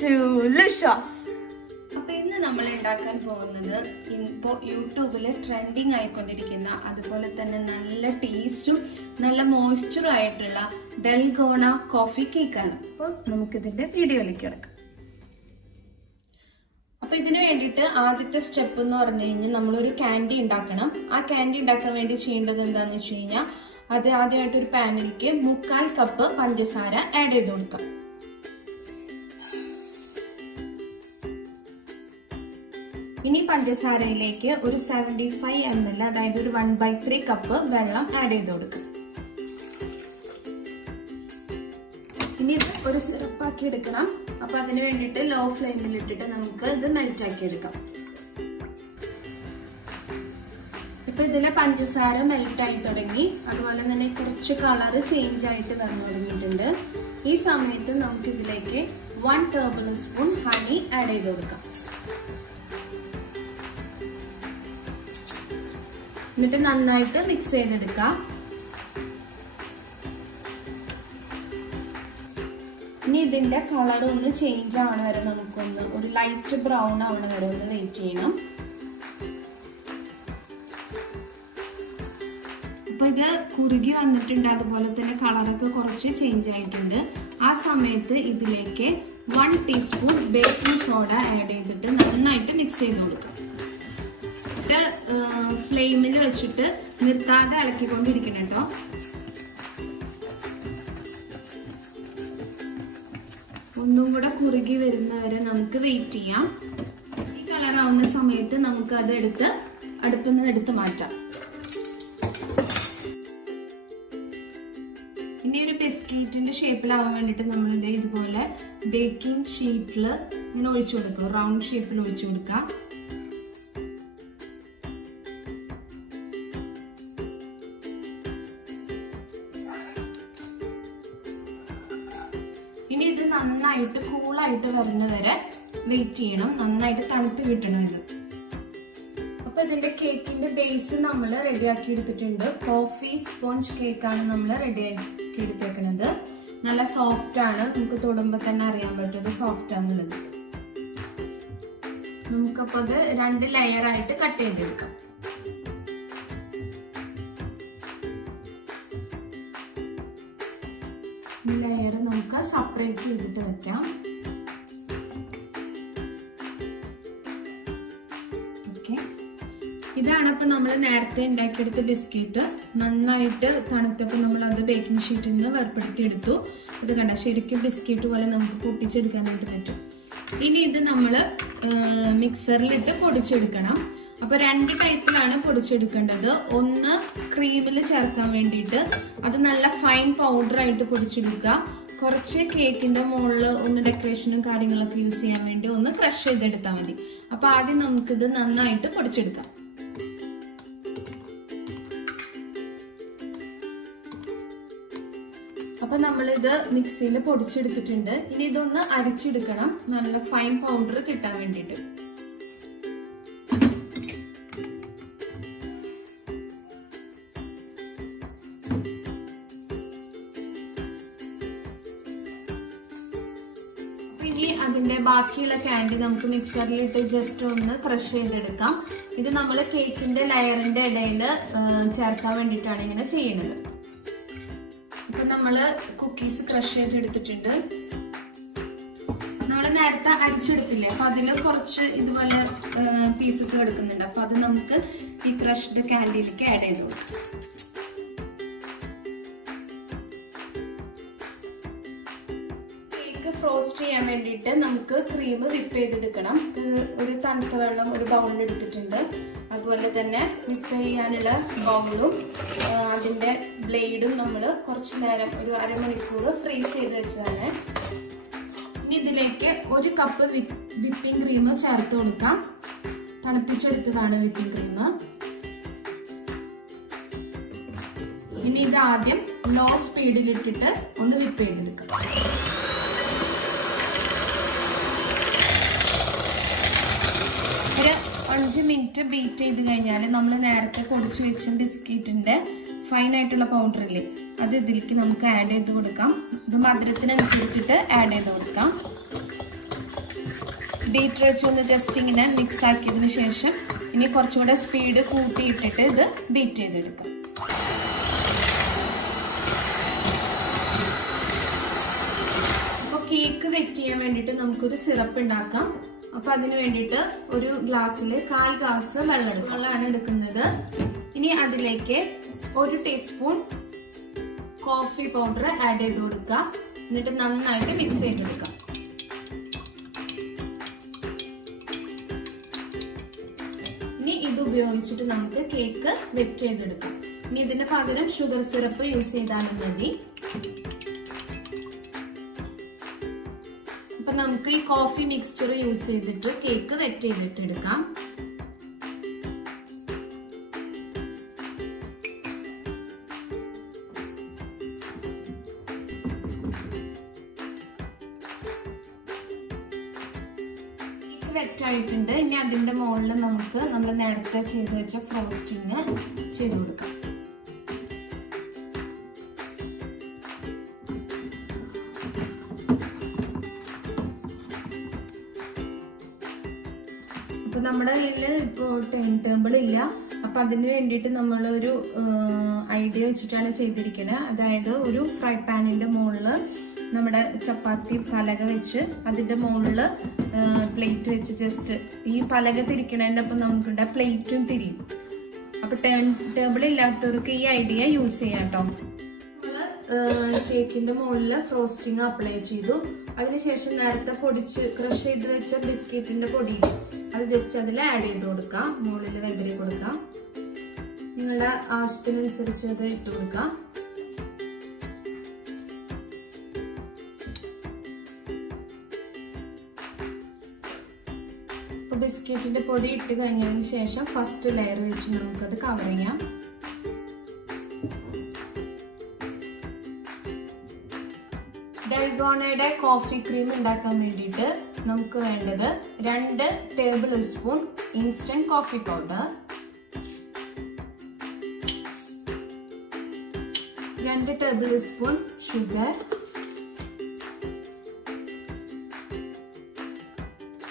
to Licious. അപ്പോൾ ഇന്ന് നമ്മൾ ഉണ്ടാക്കാൻ പോകുന്നത് ഇപ്പോൾ യൂട്യൂബിൽ ട്രെൻഡിങ് ആയിക്കൊണ്ടിരിക്കുന്ന അതുപോലെ തന്നെ നല്ല ടേസ്റ്റും നല്ല മോയ്സ്ചറും ആയിട്ടുള്ള ഡൽഗോണ കോഫി കേക്കാണ്. അപ്പോൾ നമുക്കിതിന്റെ വീഡിയോയിലേക്ക് കിടക്കാം. അപ്പോൾ ഇതിനു വേണ്ടിയിട്ട് ആദ്യത്തെ സ്റ്റെപ്പ് എന്ന് പറഞ്ഞു കഴിഞ്ഞാൽ നമ്മളൊരു ക്യാൻഡി ഉണ്ടാക്കണം. ആ ക്യാൻഡി ഉണ്ടാക്കാൻ വേണ്ടി ചെയ്യേണ്ടത് എന്താണെന്ന് വെച്ച് കഴിഞ്ഞാൽ അത് ആദ്യമായിട്ട് ഒരു പാനിലേക്ക് 3/4 കപ്പ് പഞ്ചസാര ആഡ് ചെയ്ത് കൊടുക്കാം. ഇനി പഞ്ചസാരയിലേക്ക് ഒരു 75 ml അതായത് ഒരു 1/3 കപ്പ് വെള്ളം ആഡ് ചെയ്ത് കൊടുക്കാം. ഇനി ഒരു സിറപ്പാക്കി എടുക്കണം. അപ്പൊ അതിന് വേണ്ടിയിട്ട് ലോ ഫ്ലെയിമിൽ ഇട്ടിട്ട് നമുക്ക് ഇത് മെൽറ്റ് ആക്കി എടുക്കാം. ഇപ്പൊ ഇതിലെ പഞ്ചസാര മെൽറ്റ് ആയി തുടങ്ങി, അതുപോലെ തന്നെ കുറച്ച് കളറ് ചേഞ്ച് ആയിട്ട് വന്നു തുടങ്ങിയിട്ടുണ്ട്. ഈ സമയത്ത് നമുക്ക് ഇതിലേക്ക് 1 ടേബിൾ സ്പൂൺ ഹണി ആഡ് ചെയ്ത് കൊടുക്കാം. എന്നിട്ട് നന്നായിട്ട് മിക്സ് ചെയ്തെടുക്കാം. ഇനി ഇതിന്റെ കളർ ഒന്ന് ചേഞ്ച് ആവണ വരെ നമുക്കൊന്ന് ഒരു ലൈറ്റ് ബ്രൗൺ ആവണ വരെ ഒന്ന് വെയിറ്റ് ചെയ്യണം. അപ്പൊ ഇത് കുറുകി വന്നിട്ടുണ്ട്, അതുപോലെ തന്നെ കളറൊക്കെ കുറച്ച് ചേഞ്ച് ആയിട്ടുണ്ട്. ആ സമയത്ത് ഇതിലേക്ക് 1 ടീസ്പൂൺ ബേക്കിംഗ് സോഡ ആഡ് ചെയ്തിട്ട് നന്നായിട്ട് മിക്സ് ചെയ്ത് കൊടുക്കാം. ഫ്ലെയിമിൽ വെച്ചിട്ട് നിർത്താതെ ഇളക്കിക്കൊണ്ടിരിക്കണം കേട്ടോ. ഒന്നും കൂടെ കുറുകി വരുന്നവരെ നമുക്ക് വെയിറ്റ് ചെയ്യാം. ഈ കളറാവുന്ന സമയത്ത് നമുക്ക് അത് അടുപ്പിൽ നിന്ന് എടുത്ത് മാറ്റാം. ഇനി ഒരു ബിസ്ക്കറ്റിന്റെ ഷേപ്പിലാവാൻ വേണ്ടിട്ട് നമ്മൾ ഇതുപോലെ ബേക്കിംഗ് ഷീറ്റിൽ ഇങ്ങനെ ഒഴിച്ചു കൊടുക്കുക, റൗണ്ട് ഷേപ്പിൽ ഒഴിച്ചു കൊടുക്കുക. ഇനി ഇത് നന്നായിട്ട് കൂളായിട്ട് വരുന്ന വരെ വെയിറ്റ് ചെയ്യണം. നന്നായിട്ട് തണുത്ത് കിട്ടണം ഇത്. അപ്പൊ ഇതിന്റെ കേക്കിന്റെ ബേസ് നമ്മൾ റെഡിയാക്കി എടുത്തിട്ടുണ്ട്. കോഫി സ്പോഞ്ച് കേക്കാണ് നമ്മൾ റെഡിയാക്കി എടുത്തേക്കുന്നത്. നല്ല സോഫ്റ്റ് ആണ്, നമുക്ക് തൊടുമ്പോ തന്നെ അറിയാൻ പറ്റും സോഫ്റ്റ് ആണുള്ളത്. നമുക്കപ്പോ അത് 2 ലെയർ ആയിട്ട് കട്ട് ചെയ്തെടുക്കാം. ലെയർ നമുക്ക് സെപ്പറേറ്റ് ചെയ്തിട്ട് വെക്കാം. ഓക്കെ, ഇതാണ് ഇപ്പൊ നമ്മൾ നേരത്തെ ഉണ്ടാക്കിയെടുത്ത ബിസ്ക്കറ്റ്. നന്നായിട്ട് തണുത്തപ്പോൾ നമ്മൾ അത് ബേക്കിംഗ് ഷീറ്റിൽ നിന്ന് വേർപ്പെടുത്തി എടുത്തു. ഇത് കണ്ട ശരിക്കും ബിസ്ക്കറ്റ് പോലെ നമുക്ക് പൊട്ടിച്ചെടുക്കാനായിട്ട് പറ്റും. ഇനി ഇത് നമ്മൾ മിക്സറിലിട്ട് പൊടിച്ചെടുക്കണം. അപ്പൊ 2 ടൈപ്പിലാണ് പൊടിച്ചെടുക്കേണ്ടത്. ഒന്ന് ക്രീമിൽ ചേർക്കാൻ വേണ്ടിയിട്ട് അത് നല്ല ഫൈൻ പൗഡർ ആയിട്ട് പൊടിച്ചെടുക്കുക. കുറച്ച് കേക്കിന്റെ മുകളിൽ ഒന്ന് ഡെക്കറേഷനും കാര്യങ്ങളൊക്കെ യൂസ് ചെയ്യാൻ വേണ്ടി ഒന്ന് ക്രഷ് ചെയ്തെടുത്താൽ മതി. അപ്പൊ ആദ്യം നമുക്കിത് നന്നായിട്ട് പൊടിച്ചെടുക്കാം. അപ്പൊ നമ്മളിത് മിക്സിയിൽ പൊടിച്ചെടുത്തിട്ടുണ്ട്. ഇനി ഇതൊന്ന് അരിച്ചെടുക്കണം, നല്ല ഫൈൻ പൗഡർ കിട്ടാൻ വേണ്ടിയിട്ട്. അതിന്റെ ബാക്കിയുള്ള ക്യാൻഡി നമുക്ക് മിക്സറിലിട്ട് ജസ്റ്റ് ഒന്ന് ക്രഷ് ചെയ്തെടുക്കാം. ഇത് നമ്മൾ കേക്കിന്റെ ലെയറിന്റെ ഇടയിൽ ചേർക്കാൻ വേണ്ടിയിട്ടാണ് ഇങ്ങനെ ചെയ്യുന്നത്. ഇപ്പൊ നമ്മള് കുക്കീസ് ക്രഷ് ചെയ്തെടുത്തിട്ടുണ്ട്. നമ്മൾ നേരത്തെ അരിച്ചെടുത്തില്ലേ, അപ്പൊ അതിൽ കുറച്ച് ഇതുപോലെ പീസസ് എടുക്കുന്നുണ്ട്. അപ്പൊ അത് നമുക്ക് ഈ ക്രഷ്ഡ് ക്യാൻഡിയിലേക്ക് ആഡ് ചെയ്ത് കൊടുക്കാം. ഫ്രോസ്റ്റ് ചെയ്യാൻ വേണ്ടിയിട്ട് നമുക്ക് ക്രീം വിപ്പ് ചെയ്തെടുക്കണം. ഒരു തണുത്ത വെള്ളം ഒരു ബൗളിൽ എടുത്തിട്ടുണ്ട്. അതുപോലെ തന്നെ വിപ്പ് ചെയ്യാനുള്ള ബൗളും അതിന്റെ ബ്ലേഡും നമ്മൾ കുറച്ച് നേരം ഒരു അരമണിക്കൂർ ഫ്രീസ് ചെയ്ത് വെച്ചതാണ്. ഇനി ഇതിലേക്ക് 1 കപ്പ് വിപ്പിംഗ് ക്രീം ചേർത്ത് കൊടുക്കാം. തണുപ്പിച്ചെടുത്തതാണ് വിപ്പിംഗ് ക്രീം. ഇനി ഇത് ആദ്യം ലോ സ്പീഡിലിട്ടിട്ട് ഒന്ന് വിപ്പ് ചെയ്തെടുക്കാം. ഒരു 5 മിനിറ്റ് ബീറ്റ് ചെയ്ത് കഴിഞ്ഞാൽ നമ്മൾ നേരത്തെ പൊടിച്ചു വെച്ച ബിസ്ക്കറ്റിന്റെ ഫൈൻ ആയിട്ടുള്ള പൗഡർ ഇല്ലേ, അത് ഇതിലേക്ക് നമുക്ക് ആഡ് ചെയ്ത് കൊടുക്കാം. ഇത് മധുരത്തിനനുസരിച്ചിട്ട് ആഡ് ചെയ്ത് കൊടുക്കാം. ബീറ്റർ വെച്ച് ഒന്ന് ജസ്റ്റ് ഇങ്ങനെ മിക്സ് ആക്കിയതിന് ശേഷം ഇനി കുറച്ചുകൂടെ സ്പീഡ് കൂട്ടിയിട്ടിട്ട് ഇത് ബീറ്റ് ചെയ്തെടുക്കാം. അപ്പോൾ കേക്ക് വെറ്റ് ചെയ്യാൻ വേണ്ടിയിട്ട് നമുക്കൊരു സിറപ്പ് ഉണ്ടാക്കാം. അപ്പൊ അതിന് വേണ്ടിയിട്ട് ഒരു ഗ്ലാസ്സിൽ 1/4 ഗ്ലാസ് വെള്ളമാണ് എടുക്കുന്നത്. ഇനി അതിലേക്ക് 1 ടീസ്പൂൺ കോഫി പൗഡർ ആഡ് ചെയ്ത് കൊടുക്കുക. എന്നിട്ട് നന്നായിട്ട് മിക്സ് ചെയ്തെടുക്കാം. ഇനി ഇത് ഉപയോഗിച്ചിട്ട് നമുക്ക് കേക്ക് വെറ്റ് ചെയ്തെടുക്കാം. ഇനി ഇതിന് പകരം ഷുഗർ സിറപ്പ് യൂസ് ചെയ്താലും മതി. അപ്പൊ നമുക്ക് ഈ കോഫി മിക്സ്ചർ യൂസ് ചെയ്തിട്ട് കേക്ക് വെറ്റ് ചെയ്തിട്ട് എടുക്കാം. വെറ്റ് ആയിട്ടുണ്ട്. ഇനി അതിന്റെ മുകളിൽ നമുക്ക് നമ്മൾ നേരത്തെ ചെയ്ത് വെച്ച ഫ്രോസ്റ്റിംഗ് ചെയ്ത് കൊടുക്കാം. അപ്പൊ നമ്മുടെ കയ്യിൽ ഇപ്പോൾ ടൈം ടേബിൾ ഇല്ല. അപ്പൊ അതിന് വേണ്ടിയിട്ട് നമ്മളൊരു ഐഡിയ വെച്ചിട്ടാണ് ചെയ്തിരിക്കുന്നത്. അതായത് ഒരു ഫ്രൈ പാനിന്റെ മുകളിൽ നമ്മുടെ ചപ്പാത്തി പലക വെച്ച് അതിന്റെ മുകളിൽ പ്ലേറ്റ് വെച്ച് ജസ്റ്റ് ഈ പലക തിരിക്കണതിന്റെ ഒപ്പം നമുക്കുണ്ട് പ്ലേറ്റും തിരിയും. അപ്പൊ ടേബിൾ ഇല്ലാത്തവർക്ക് ഈ ഐഡിയ യൂസ് ചെയ്യാം കേട്ടോ. നമ്മള് കേക്കിന്റെ മുകളിൽ ഫ്രോസ്റ്റിംഗ് അപ്ലൈ ചെയ്തു. അതിനുശേഷം നേരത്തെ പൊടിച്ച് ക്രഷ് ചെയ്ത് വെച്ച ബിസ്ക്കറ്റിന്റെ പൊടി അത് ജസ്റ്റ് അതിൽ ആഡ് ചെയ്ത് കൊടുക്കാം. മുകളിൽ വെതറി കൊടുക്കാം. നിങ്ങളുടെ ആവശ്യത്തിനനുസരിച്ച് അത് ഇട്ട് കൊടുക്കാം. ബിസ്ക്കറ്റിന്റെ പൊടി ഇട്ട് കഴിഞ്ഞതിന് ശേഷം ഫസ്റ്റ് ലെയർ വെച്ച് നമുക്കത് കവർ ചെയ്യാം. ഡൽഗോണയുടെ കോഫി ക്രീം ഉണ്ടാക്കാൻ വേണ്ടിയിട്ട് നമുക്ക് വേണ്ടത് 2 table spoon instant coffee powder, 2 table spoon sugar,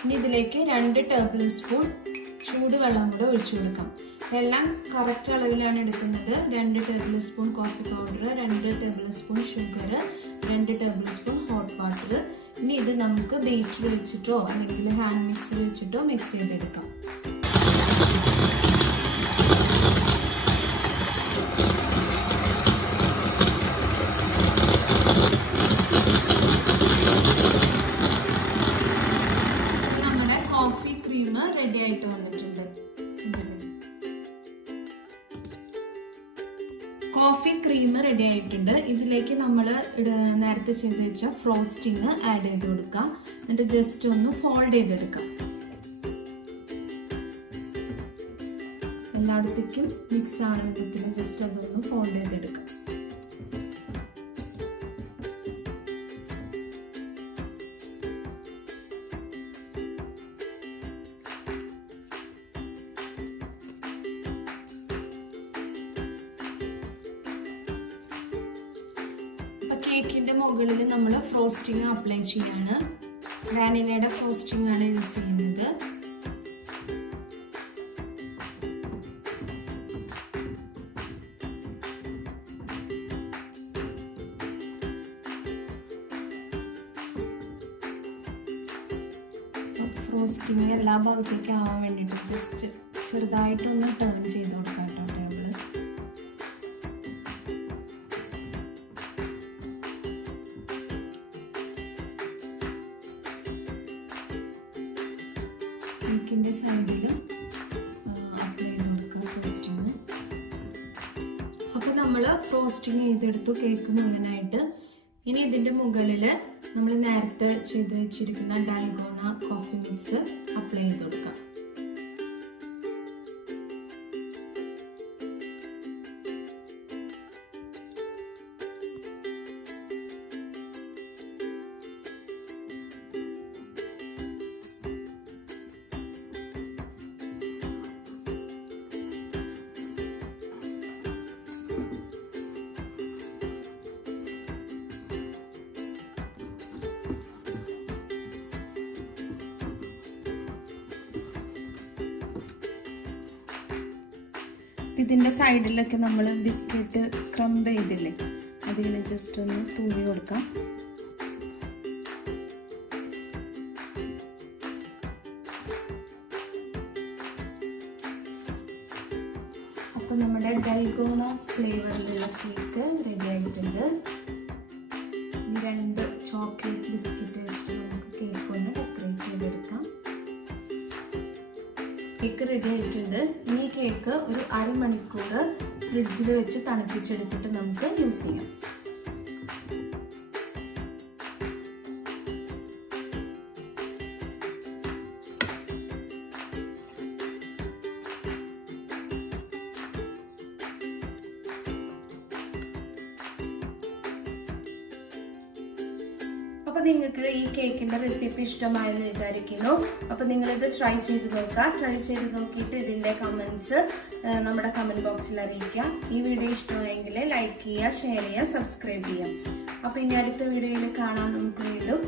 ഇനി ഇതിലേക്ക് 2 ടേബിൾ സ്പൂൺ ചൂടുവെള്ളം കൂടെ ഒഴിച്ചു കൊടുക്കാം. എല്ലാം കറക്റ്റ് അളവിലാണ് എടുക്കുന്നത്. 2 table spoon coffee powder, 2 table spoon sugar, 2 table spoon hot water. ഇനി ഇത് നമുക്ക് ബീറ്റർ വെച്ചിട്ടോ അല്ലെങ്കിൽ ഹാൻഡ് മിക്സർ വെച്ചിട്ടോ മിക്സ് ചെയ്തെടുക്കാം. റെഡി ആയിട്ട് വന്നിട്ടുണ്ട്. കോഫി ക്രീം റെഡി ആയിട്ടുണ്ട്. ഇതിലേക്ക് നമ്മൾ നേരത്തെ ചെയ്ത് വെച്ച ഫ്രോസ്റ്റിംഗ് ആഡ് ചെയ്ത് കൊടുക്കാം. എന്നിട്ട് ജസ്റ്റ് ഒന്ന് ഫോൾഡ് ചെയ്തെടുക്കാം. എല്ലായിടത്തേക്കും മിക്സ് ആവുന്ന വിധത്തിൽ ജസ്റ്റ് അതൊന്ന് ഫോൾഡ് ചെയ്തെടുക്കാം. കേക്കിന്റെ മുകളിൽ നമ്മൾ ഫ്രോസ്റ്റിംഗ് അപ്ലൈ ചെയ്യാണ്. വാനിലയുടെ ഫ്രോസ്റ്റിംഗ് ആണ് യൂസ് ചെയ്യുന്നത്. ഫ്രോസ്റ്റിംഗ് എല്ലാ ഭാഗത്തേക്കും ആവാൻ വേണ്ടിയിട്ട് ജസ്റ്റ് ചെറുതായിട്ടൊന്ന് ടേൺ ചെയ്ത് കൊടുക്കാം കേട്ടോ ടേബിൾ. കേക്കിന്റെ സൈഡിലും അപ്ലൈ ചെയ്ത് കൊടുക്കുക ഫ്രോസ്റ്റിംഗ്. അപ്പോൾ നമ്മൾ ഫ്രോസ്റ്റിംഗ് ചെയ്തെടുത്തു കേക്ക് മുഴുവനായിട്ട്. ഇനി ഇതിന്റെ മുകളിൽ നമ്മൾ നേരത്തെ ചെയ്ത് വെച്ചിരിക്കുന്ന ഡാൽഗോണ കോഫി മിക്സ് അപ്ലൈ ചെയ്ത് കൊടുക്കാം. ഇതിന്റെ സൈഡിലൊക്കെ നമ്മൾ ബിസ്ക്കറ്റ് ക്രംബ് ചെയ്തില്ലേ, അതിങ്ങനെ ജസ്റ്റ് ഒന്ന് തൂവി കൊടുക്കാം. അപ്പൊ നമ്മുടെ ഡൽഗോണ ഫ്ലേവറിലുള്ള കേക്ക് റെഡി ആയിട്ടുണ്ട്. ഈ 2 ചോക്ലേറ്റ് ബിസ്ക്കറ്റ് വെച്ചിട്ട് നമുക്ക് കേക്ക് ഒന്ന് ഡെക്കറേറ്റ് ചെയ്തെടുക്കാം. കേക്ക് റെഡി ആയിട്ടുണ്ട്. ഈ കേക്ക് ഒരു അരമണിക്കൂർ ഫ്രിഡ്ജിൽ വെച്ച് തണുപ്പിച്ചെടുത്തിട്ട് നമുക്ക് യൂസ് ചെയ്യാം. അപ്പൊ നിങ്ങൾക്ക് ഈ കേക്കിന്റെ റെസിപ്പി ഇഷ്ടമായെന്ന് വിചാരിക്കുന്നു. അപ്പൊ നിങ്ങളിത് ട്രൈ ചെയ്ത് നോക്കാം. ട്രൈ ചെയ്ത് നോക്കിയിട്ട് ഇതിന്റെ കമന്റ്സ് നമ്മുടെ കമന്റ് ബോക്സിൽ അറിയിക്കാം. ഈ വീഡിയോ ഇഷ്ടമായെങ്കിൽ ലൈക്ക് ചെയ്യുക, ഷെയർ ചെയ്യുക, സബ്സ്ക്രൈബ് ചെയ്യുക. അപ്പൊ ഇനി അടുത്ത വീഡിയോയിൽ കാണാം നമുക്ക് വീണ്ടും.